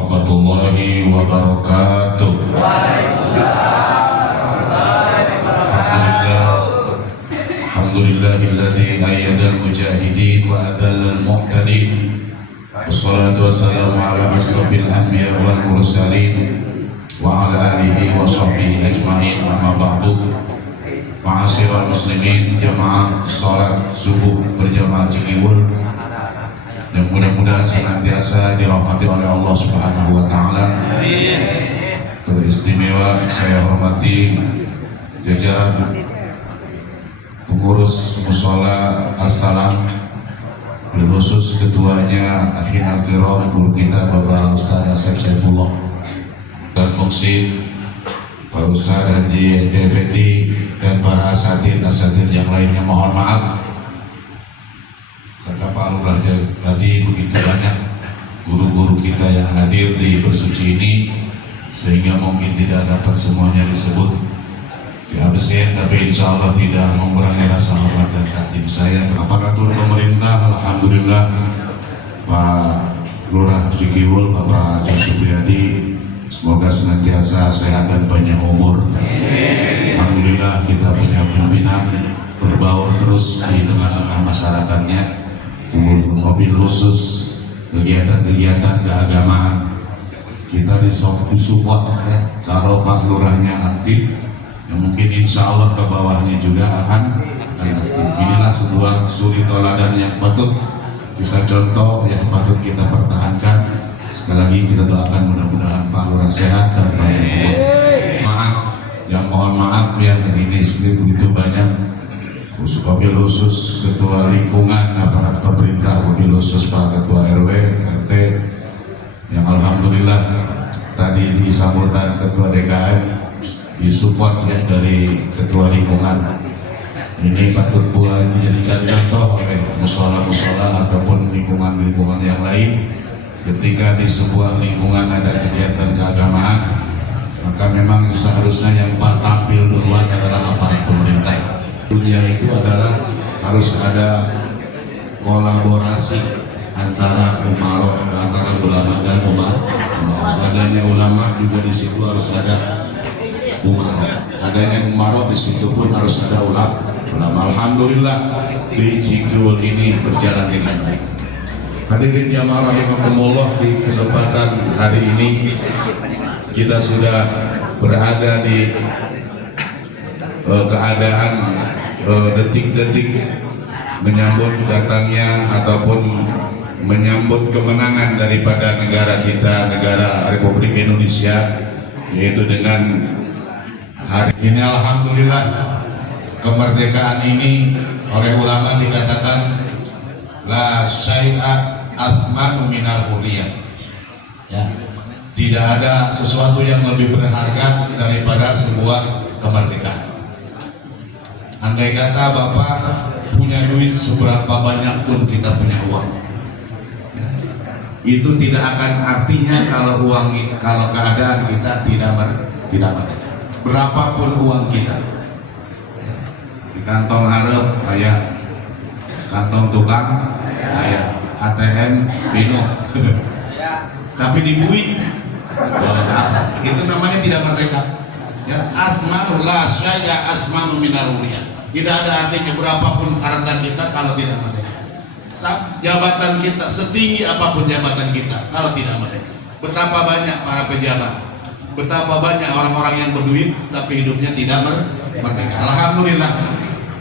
warahmatullahi wabarakatuh. Alhamdulillahilladzi ayyadal mujahidin wa adallal mu'tadin. Wassalatu wassalamu ala asrofil anbiya wal mursalin wa ala alihi wa sahbihi ajma'in, amma ba'du. Ma'asyiral muslimin, jamaah salat subuh berjamaah Cikiwul yang mudah-mudahan senantiasa dirahmati oleh Allah Subhanahu wa taala. Teristimewa saya hormati jajaran pengurus mushola As-Salam, bil khusus ketuanya akhina kiram guru kita Bapak Ustaz Asep Saifullah dan Muksin, Pak Ustaz Haji Effendi dan para asatid yang lainnya. Mohon maaf, kata Pak Lurah tadi begitu banyak guru-guru kita yang hadir di bersuci ini sehingga mungkin tidak dapat semuanya disebut dihabisin, tapi insya Allah tidak mengurangi rasa hormat dan takdim saya. Aparatur pemerintah, alhamdulillah, Pak Lurah Cikiwul, Bapak Haji Supriyadi, semoga senantiasa sehat dan panjang umur. Alhamdulillah kita punya pimpinan berbaur terus di tengah-tengah masyarakatnya, mobil khusus kegiatan-kegiatan keagamaan kita disupport ya. Kalau Pak Lurahnya aktif, ya mungkin insya Allah ke bawahnya juga akan aktif. Inilah sebuah suri teladan yang patut kita contoh, yang patut kita pertahankan. Sekali lagi kita doakan mudah-mudahan Pak Lurah sehat dan panjang umur. Maaf, yang mohon maaf ya, ini begitu banyak. Wabil khusus Ketua Lingkungan Aparat Pemerintah, wabil khusus Pak Ketua RW RT yang alhamdulillah tadi disambutan Ketua DKM disupport ya dari Ketua Lingkungan. Ini patut pula dijadikan contoh oleh musola-musola ataupun lingkungan-lingkungan yang lain. Ketika di sebuah lingkungan ada kegiatan keagamaan, maka memang seharusnya yang tampil duluan adalah aparat pemerintah. Dunia itu adalah harus ada kolaborasi antara ulama dan umat. Adanya ulama juga di situ harus ada umaroh. Adanya umaroh di situ pun harus ada ulama. Alhamdulillah di Cikiwul ini berjalan dengan baik. Hadirin jamaah rahimakumullah, di kesempatan hari ini kita sudah berada di keadaan detik-detik menyambut datangnya ataupun menyambut kemenangan daripada negara kita, negara Republik Indonesia, yaitu dengan hari ini. Alhamdulillah kemerdekaan ini oleh ulama dikatakan la syai'a asmanu minal hurriyah ya, tidak ada sesuatu yang lebih berharga daripada sebuah kemerdekaan. Andai kata Bapak punya duit seberapa banyak pun kita punya uang ya, itu tidak akan artinya kalau keadaan kita tidak merdeka. Berapapun uang kita ya, di kantong hareup kayak kantong tukang kayak ATM penuh tapi di buih itu namanya tidak merdeka ya. Asmanu la syai'a asmanu minal hurriyah. Tidak ada artinya berapapun harta kita kalau tidak merdeka. Jabatan kita setinggi apapun jabatan kita kalau tidak merdeka. Betapa banyak para pejabat, betapa banyak orang-orang yang berduit tapi hidupnya tidak merdeka. Alhamdulillah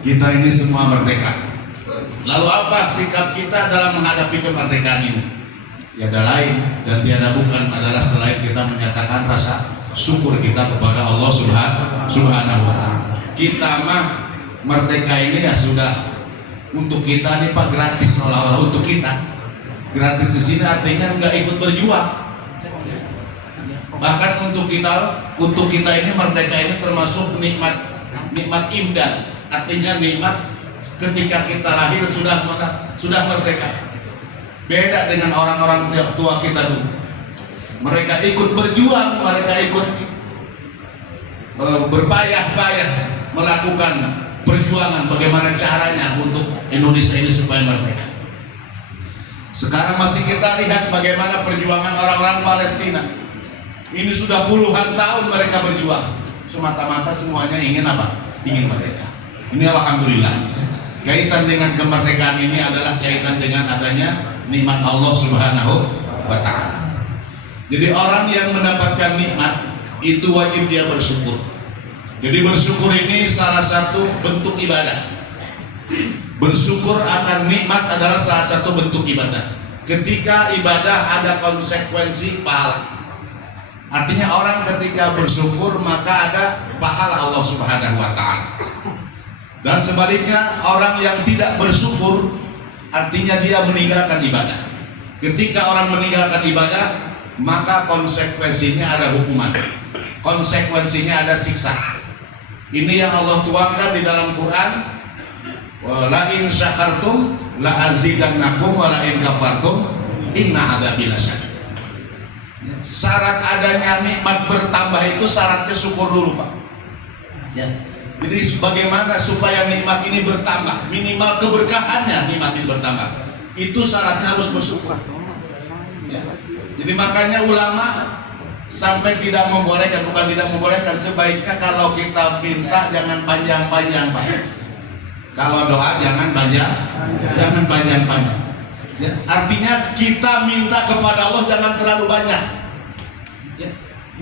kita ini semua merdeka. Lalu apa sikap kita dalam menghadapi kemerdekaan ini? Tiada lain dan tiada bukan adalah selain kita menyatakan rasa syukur kita kepada Allah Subhanahu wa taala. Kita mah merdeka ini ya sudah untuk kita nih Pak, gratis, seolah-olah untuk kita. Gratis di sini artinya nggak ikut berjuang. Bahkan untuk kita ini merdeka ini termasuk nikmat imdan, artinya nikmat ketika kita lahir sudah merdeka. Beda dengan orang-orang tua kita dulu. Mereka ikut berjuang, mereka ikut berpayah-payah melakukan perjuangan bagaimana caranya untuk Indonesia ini supaya merdeka. Sekarang masih kita lihat bagaimana perjuangan orang-orang Palestina. Ini sudah puluhan tahun mereka berjuang. Semata-mata semuanya ingin apa? Ingin merdeka. Ini alhamdulillah. Kaitan dengan kemerdekaan ini adalah kaitan dengan adanya nikmat Allah Subhanahu wa Ta'ala. Jadi orang yang mendapatkan nikmat itu wajib dia bersyukur. Jadi bersyukur ini salah satu bentuk ibadah. Bersyukur akan nikmat adalah salah satu bentuk ibadah. Ketika ibadah ada konsekuensi pahala. Artinya orang ketika bersyukur maka ada pahala Allah Subhanahu wa Ta'ala. Dan sebaliknya orang yang tidak bersyukur artinya dia meninggalkan ibadah. Ketika orang meninggalkan ibadah maka konsekuensinya ada hukuman. Konsekuensinya ada siksa. Ini yang Allah tuangkan di dalam Quran. La in syakartum la azidannakum wa la in kafartum inna adzabi lasyadid. Syarat adanya nikmat bertambah itu syaratnya syukur dulu, Pak. Ya. Jadi bagaimana supaya nikmat ini bertambah? Minimal keberkahannya nikmat ini bertambah. Itu syaratnya harus bersyukur. Ya. Jadi makanya ulama sampai tidak membolehkan, bukan tidak membolehkan, sebaiknya kalau kita minta jangan panjang-panjang, Pak. Kalau doa jangan panjang-panjang. Ya, artinya kita minta kepada Allah jangan terlalu banyak. Ya,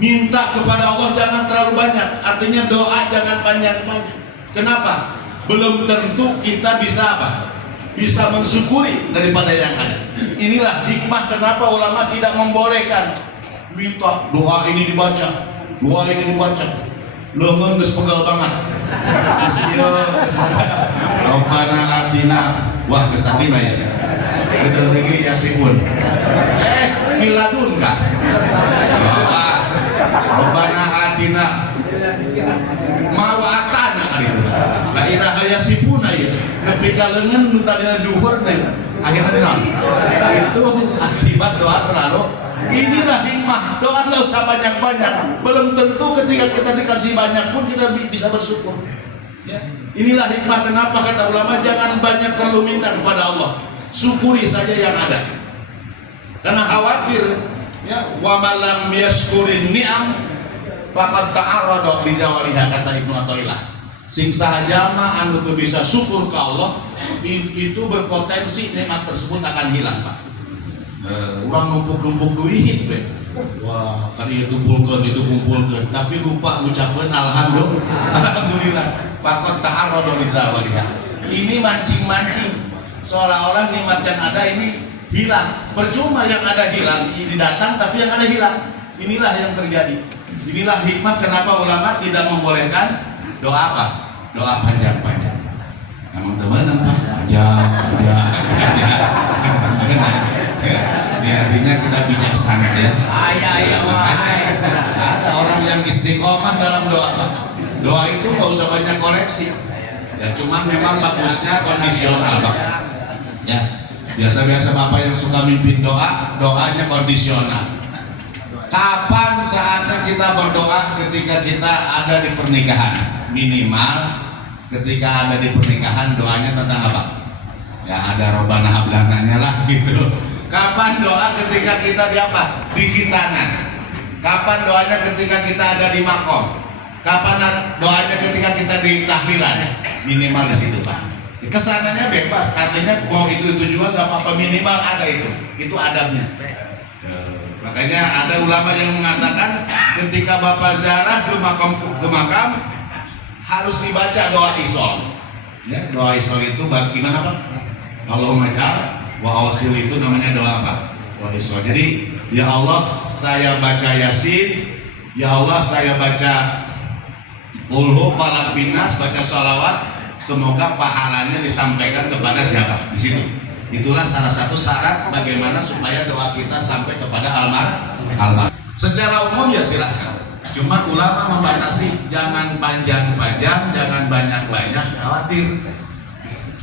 minta kepada Allah jangan terlalu banyak. Artinya doa jangan panjang-panjang. Kenapa? Belum tentu kita bisa apa? Bisa mensyukuri daripada yang ada. Inilah hikmah kenapa ulama tidak membolehkan minta doa ini dibaca, doa ini dibaca. Lengan geus pegal banget. Rabbana atina wah kesatina ya. Kedel lagi Yasin. Miladun kah? Rabbana atina mawatana kali itu. La ilaha yasipuna ya. Nepi ka leungeun nu tadina duhur teh. Akhirnya dinaon? Itu akibat doa terlalu. Inilah hikmah, doa nggak usah banyak-banyak. Belum tentu ketika kita dikasih banyak pun kita bisa bersyukur. Ya. Inilah hikmah kenapa kata ulama jangan banyak terlalu minta kepada Allah. Syukuri saja yang ada. Karena khawatir, ya, wa malam yashkurin ni'am faqad ta'arrada li zawaliha kata Ibnu Athaillah. Sing sahaja mah anu teu bisa syukur ke Allah, itu berpotensi nikmat tersebut akan hilang, Pak. Orang numpuk-numpuk duit be. Wah, tadi itu kumpulkan, tapi lupa ucapkan alhamdulillah. Pakot ta'arrada li zawaliha. Ini mancing-mancing. Seolah-olah nikmat yang ada ini hilang. Percuma yang ada hilang, ini datang tapi yang ada hilang. Inilah yang terjadi. Inilah hikmah kenapa ulama tidak membolehkan doa apa? Doa panjang-panjang. Emang teman Pak? Panjang. Ini artinya kita bijaksana ya. Makanya ada orang yang istiqomah dalam doa, Pak. Doa itu nggak usah banyak koreksi. Ya cuman memang bagusnya kondisional, Pak. Ya biasa-biasa Bapak yang suka mimpin doa, doanya kondisional. Kapan saatnya kita berdoa? Ketika kita ada di pernikahan. Minimal ketika ada di pernikahan doanya tentang apa? Ya ada Robbana hablananya lah gitu. Kapan doa ketika kita di apa? Di khitanan. Kapan doanya ketika kita ada di makom? Kapan doanya ketika kita di tahlilan? Minimal di situ, Pak. Kesananya bebas, artinya mau itu juga nggak apa-apa, minimal ada itu adabnya. Makanya ada ulama yang mengatakan ketika Bapak ziarah ke makam harus dibaca doa isol. Ya, doa isol itu bagaimana, Pak? Allahumma ja'al wa ausil itu namanya doa apa? Doa isol. Jadi ya Allah saya baca Yasin, ya Allah saya baca Ulhu falak binas, baca sholawat, semoga pahalanya disampaikan kepada siapa? Di situ. Itulah salah satu syarat bagaimana supaya doa kita sampai kepada almarhum. Secara umum ya silahkan. Cuma ulama membatasi jangan panjang-panjang, jangan banyak-banyak, khawatir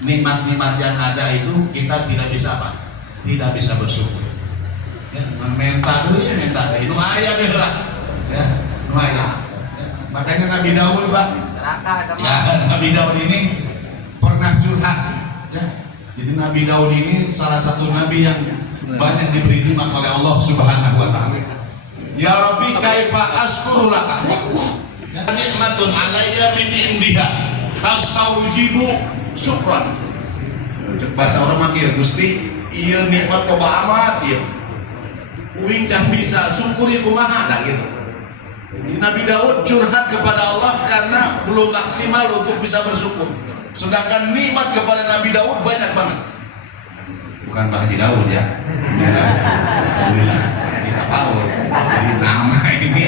nikmat-nikmat yang ada itu kita tidak bisa apa? Tidak bisa bersyukur. Ya, dengan minta dulu, itu ayah deh lah. Ya, ayah. Ya, makanya Nabi Daud, Pak. Ya, Nabi Daud ini pernah curhat. Ya, Jadi Nabi Daud ini salah satu nabi yang banyak diberi nikmat oleh Allah Subhanahu wa taala. Ya Rabbi kaifa askuru laka. Nikmatun alayya min indiha tastaujibu syukran. Bahasa orang maki ya Gusti, iya nikmat coba amat ya. Uing can bisa syukuri kumaha nah gitu. Jadi Nabi Daud curhat kepada Allah karena belum maksimal untuk bisa bersyukur. Sedangkan nikmat kepada Nabi Daud banyak banget. Bukan Pak Haji Daud ya. Alhamdulillah. Kita tahu. Jadi nama ini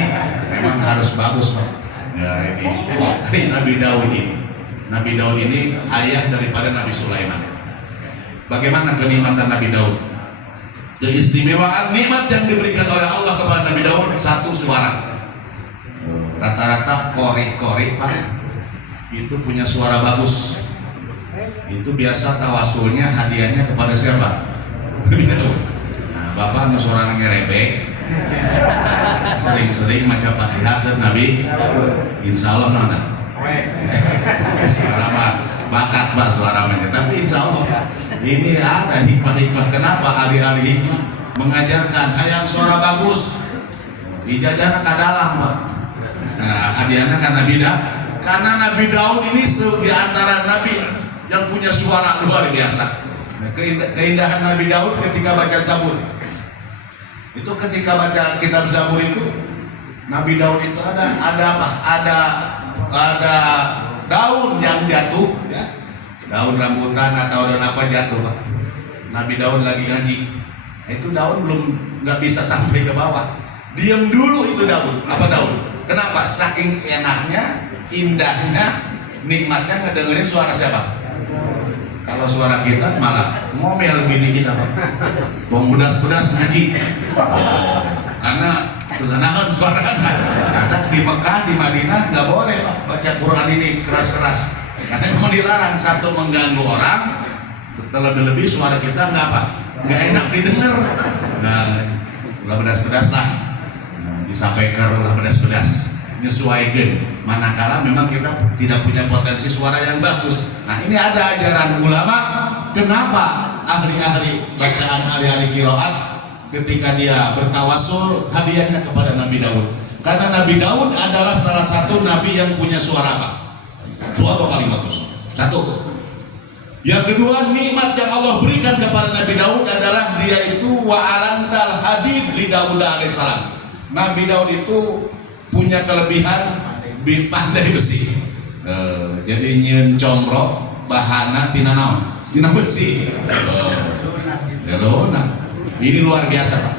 memang harus bagus Pak. Ya ini Nabi Daud ini. Nabi Daud ini ayah daripada Nabi Sulaiman. Bagaimana kenikmatan Nabi Daud? Keistimewaan nikmat yang diberikan oleh Allah kepada Nabi Daud satu suara. Rata-rata kori-kori Pak itu punya suara bagus. Itu biasa tawasulnya hadiahnya kepada siapa? Nabi Daud. Nah, Bapak nu seorang ngerebek, sering-sering macam Fatihah ke Nabi. Insya Allah nona. Suara mah bakat Pak suaranya. Tapi Insya Allah ini ada hikmah-hikmah. Kenapa ahli-ahli hikmah mengajarkan hayang suara bagus? Ijazahnya ke dalam Pak. Nah, hadiahnya kan Nabi Daud. Karena Nabi Daud ini di antara nabi yang punya suara luar biasa. Nah, keindahan Nabi Daud ketika baca Zabur. Itu ketika baca kitab Zabur itu Nabi Daud itu ada apa? Ada daun yang jatuh ya. Daun rambutan atau daun apa jatuh Pak. Nabi Daud lagi ngaji. Itu daun belum nggak bisa sampai ke bawah. Diam dulu itu daun. Apa daun? Kenapa? Saking enaknya, indahnya, nikmatnya ngedengerin suara siapa? Kalau suara kita malah ngomel bini kita Pak. Bong bedas-bedas ngaji. Karena ketenangan suaranya. Karena di Mekah, di Madinah nggak boleh Pak baca Quran ini keras-keras. Karena memang dilarang, satu mengganggu orang, terlebih-lebih suara kita nggak enak didengar. Nah, ulah bedas-bedas lah. Disampaikan ulah bedas-bedas, nyesuaikan. Manakala memang kita tidak punya potensi suara yang bagus. Nah ini ada ajaran ulama. Kenapa ahli-ahli bacaan, ahli-ahli qiraat ketika dia bertawasul hadiahnya kepada Nabi Daud? Karena Nabi Daud adalah salah satu nabi yang punya suara apa? Suara paling bagus. Satu. Yang kedua, nikmat yang Allah berikan kepada Nabi Daud adalah dia itu wa'alantal hadid li Daud alaihissalam. Nabi Daud itu punya kelebihan pandai besi. Jadi nyen comro bahana tina naon? Tina besi. Nah, ini luar biasa Pak.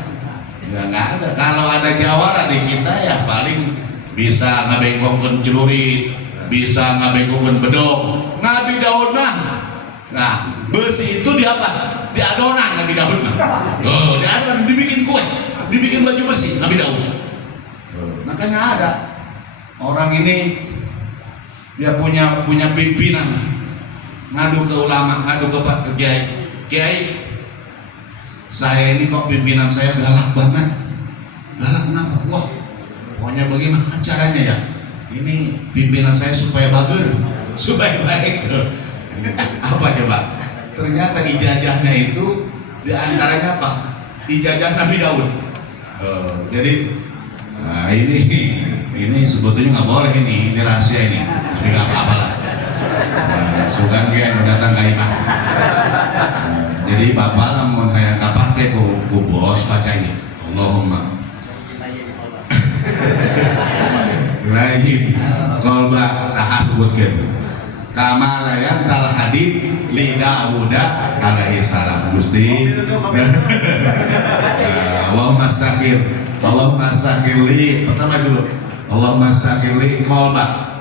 Ya nggak ada. Kalau ada jawara di kita ya paling bisa ngabengkongkeun celurit, bisa ngabengkongkeun bedog. Nabi Daud mah, nah besi itu di apa? Di adonan Nabi Daud mah. Di adonan dibikin kue. Dibikin baju besi Nabi Daud. Makanya ada orang ini dia punya pimpinan ngadu ke ulama, ngadu ke kiai. Saya ini kok pimpinan saya galak banget. Galak kenapa? Wah, pokoknya bagaimana caranya ya? Ini pimpinan saya supaya bagus, supaya baik. Apa coba? Ternyata ijazahnya itu diantaranya apa? Ijazah Nabi Daud. Jadi nah ini sebetulnya nggak boleh ini rahasia ini, tapi nggak apa-apa lah. Sugan kayak datang ke imam. Jadi bapak namun kayak nggak pakai bu bos baca ini. Allahumma. Lagi kolba saha sebutkan. Kamalayan tal hadid li Dauda alaihi salam. Gusti. Allahumma sakhirli pertama dulu. Allahumma sakhirli kolba.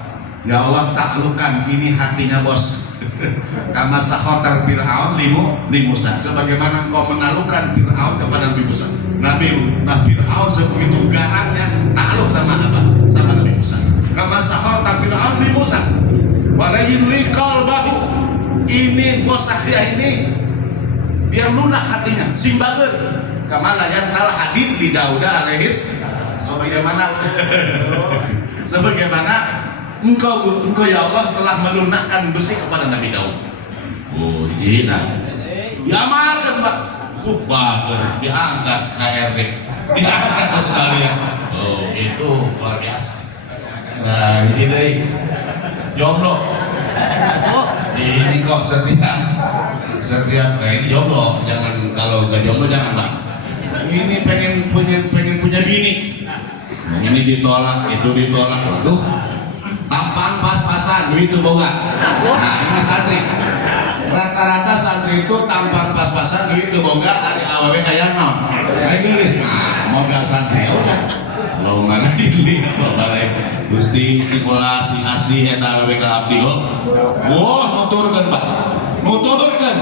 Ya Allah taklukkan ini hatinya bos. Kama sakhotar Fir'aun li Musa. Sebagaimana engkau menaklukkan Fir'aun kepada Nabi Musa. Nabi Fir'aun sebegitu garangnya takluk sama apa? Sama Nabi Musa. Kama sakhotar Fir'aun li Musa. Walayin li kolbahu. Ini bos saya ini biar lunak hatinya, simbager. Kamalayan tal hadid di Dauda alaihis. Sebagaimana engkau ya Allah telah melunakkan besi kepada Nabi Daud. Oh ini diamalkan Pak. Bagus, diangkat KRD, diangkat ke sekalian. Oh itu luar biasa. Nah ini deh jomblo. Ini kok setiap nah ini jomblo, jangan kalau nggak jomblo jangan Pak. Ini pengen punya bini. Ini ditolak, itu ditolak. Waduh, tampang pas-pasan, duit itu boga. Nah ini santri. Rata-rata santri itu tampang pas-pasan, duit itu boga. Ada awalnya kayak mau, kayak gelis. Nah, mau gak santri ya udah. Kalau mana ini, gusti sekolah si asli eta awalnya ke abdi lo. Wah, nuturkan Pak, nuturkan.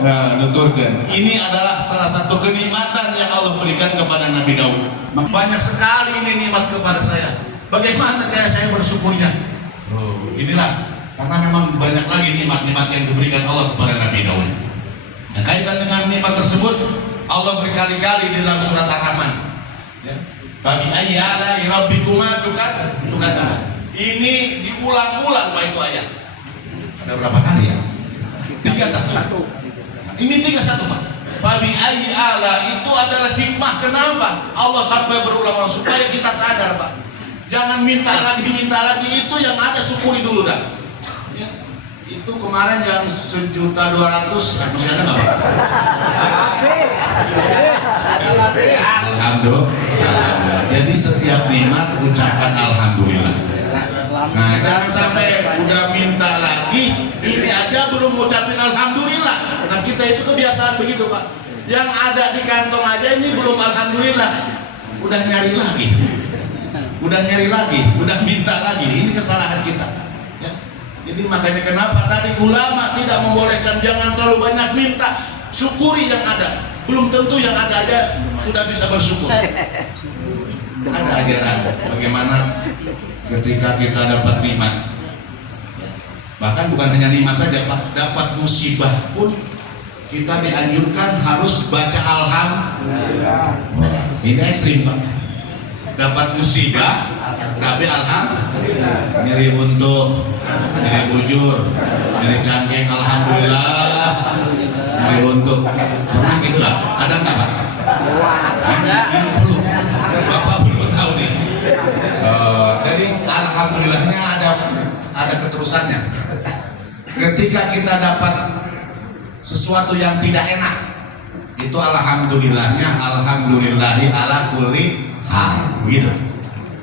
Nah, nuturkan. Ini adalah salah satu kenikmatan yang Allah berikan kepada Nabi Daud. Banyak sekali ini nikmat kepada saya. Bagaimana cara saya bersyukurnya? Oh, inilah karena memang banyak lagi nikmat-nikmat yang diberikan Allah kepada Nabi Daud. Nah, kaitan dengan nikmat tersebut, Allah berkali-kali di dalam surat Ar-Rahman. Ya. Bagi ayyala rabbikuma tukan. Ini diulang-ulang Pak itu ayat. Ada berapa kali ya? 31. Ini 31 Pak. Babi ayyala itu adalah hikmah. Kenapa Allah sampai berulang-ulang supaya kita sadar Pak. Jangan minta lagi itu yang ada syukuri dulu dah. Ya. Itu kemarin yang 1.200.000 masih ada nggak Pak? Alhamdulillah. Jadi setiap nikmat ucapkan alhamdulillah. Nah jangan sampai udah minta lagi, ini aja belum ngucapin alhamdulillah. Nah kita itu kebiasaan begitu Pak. Yang ada di kantong aja ini belum alhamdulillah, udah nyari lagi, udah minta lagi. Ini kesalahan kita. Ya. Jadi makanya kenapa tadi ulama tidak membolehkan jangan terlalu banyak minta, syukuri yang ada. Belum tentu yang ada aja sudah bisa bersyukur. Ada ajaran bagaimana ketika kita dapat nikmat, bahkan bukan hanya nikmat saja Pak, dapat musibah pun kita dianjurkan harus baca alhamdulillah. Ini ekstrim Pak, dapat musibah tapi alhamdulillah. Nyeri untuk, nyeri bujur, nyeri cangkeng alhamdulillah, nyeri untuk. Pernah gitu lah, ada nggak Pak? Ini perlu Bapak perlu tahu nih. Jadi alhamdulillahnya ada keterusannya. Ketika kita dapat sesuatu yang tidak enak, itu alhamdulillahnya alhamdulillahi ala kulli hal, begitu.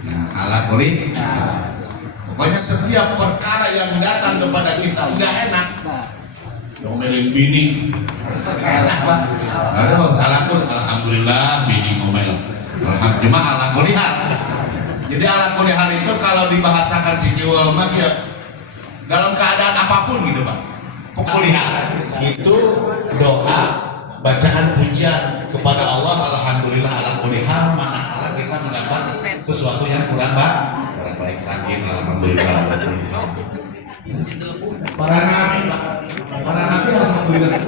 Nah, ala kulli hal. Pokoknya setiap perkara yang datang kepada kita enggak enak, ngomelin bini, enak Pak. Aduh, alhamdulillah bini ngomel. Alhamdulillah ala kulli hal. Jadi ala kulli hal itu kalau dibahasakan fikih ulama ya dalam keadaan apapun gitu Pak. Kulli hal itu doa, bacaan pujian kepada Allah alhamdulillah ala kulli hal, manakala kita mendapat sesuatu yang kurang baik sakit alhamdulillah ala kulli hal. Para nabi Pak, para nabi alhamdulillah.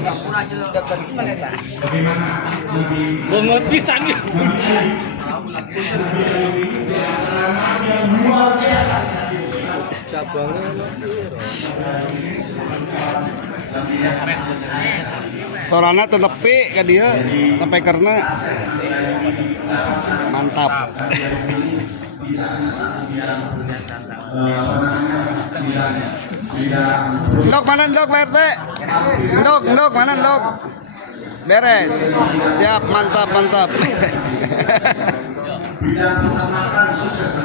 Bagaimana Nabi Banget pisan ya. Nabi Ayub ini di antara nabi yang luar biasa. Sorana tetepi ke dia sampai karena mantap. Ndok mana ndok Pak RT? Ndok mana ndok? Beres. Siap, mantap. Bidang peternakan sukses.